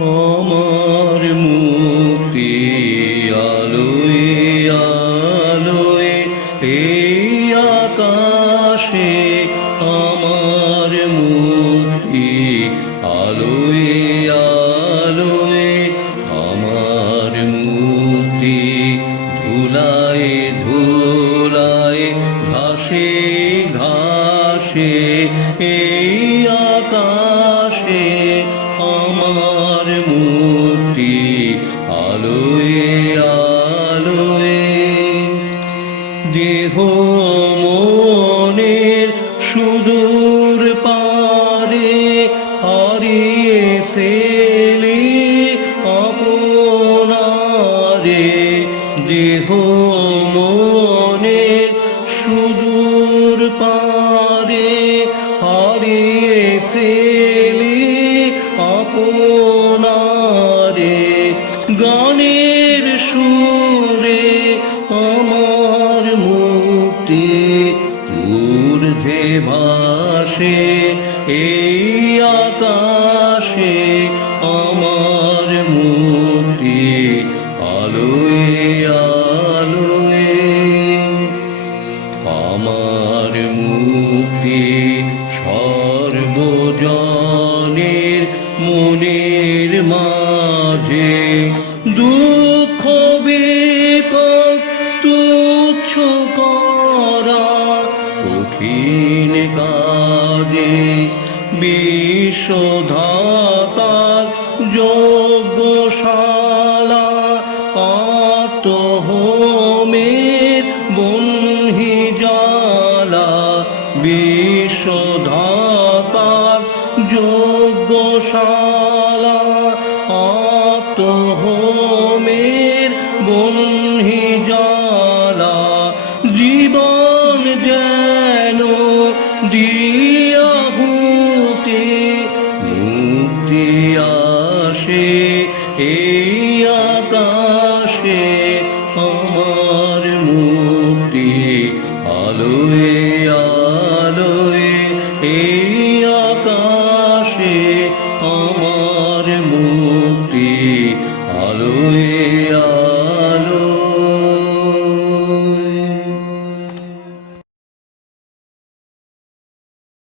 আমার মুক্তি আলোয় আলোয় এই আকাশে আমার মুক্তি আলোয় আলোয় আমার মুক্তি ধুলায় ধুলায় ঘাসে ঘাসে এই আকাশে আমার মুক্তি আলোয় আলোয় দেহ মনের সুদূর পারে হারিয়ে ফেলি আপনারে দেহ মনের সুদূর পারে হারিয়ে ফেলি আপনারে গানের সুরে আমার মুক্তি ঊর্ধ্বে ভাসে এই আকাশে আমার মুক্তি আলোয় আলোয় আমার মুক্তি সর্বজনের মনের মাঝে দুঃখ বিপদ তুচ্ছ করা কঠিন কাজে বিশ্বধাতার যজ্ঞশালা আত্মহোমের বহ্নি জ্বালা বিশ্বধাতার যজ্ঞশালা আত্মহোমের বহ্নি জ্বালা জীবন যেন